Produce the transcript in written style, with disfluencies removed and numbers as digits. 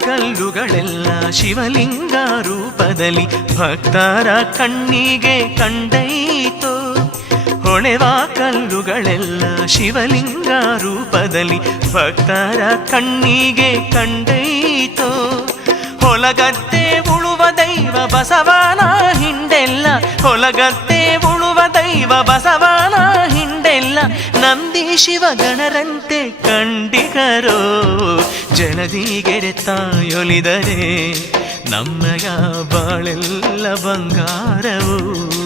ಕಲ್ಲುಗಳೆಲ್ಲ ಶಿವಲಿಂಗ ರೂಪದಲ್ಲಿ ಭಕ್ತರ ಕಣ್ಣಿಗೆ ಕಂಡೈತೋ. ಹೊಳೆವ ಕಲ್ಲುಗಳೆಲ್ಲ ಶಿವಲಿಂಗ ರೂಪದಲ್ಲಿ ಭಕ್ತರ ಕಣ್ಣಿಗೆ ಕಂಡೈತೋ. ಹೊಲಗದ್ದೆ ಉಳುವ ದೈವ ಬಸವನ ಹಿಂಡೆಲ್ಲ, ಹೊಲಗದ್ದೆ ಉಳುವ ದೈವ ಬಸವನ ಹಿಂಡೆಲ್ಲ ನಂದಿ ಶಿವಗಣರಂತೆ ಕಂಡಿಗರೋ. ಜಲದಿಗೆರೆತಾಯೊಲಿದರೆ ನಮ್ಮಯ ಬಾಳೆಲ್ಲ ಬಂಗಾರವು.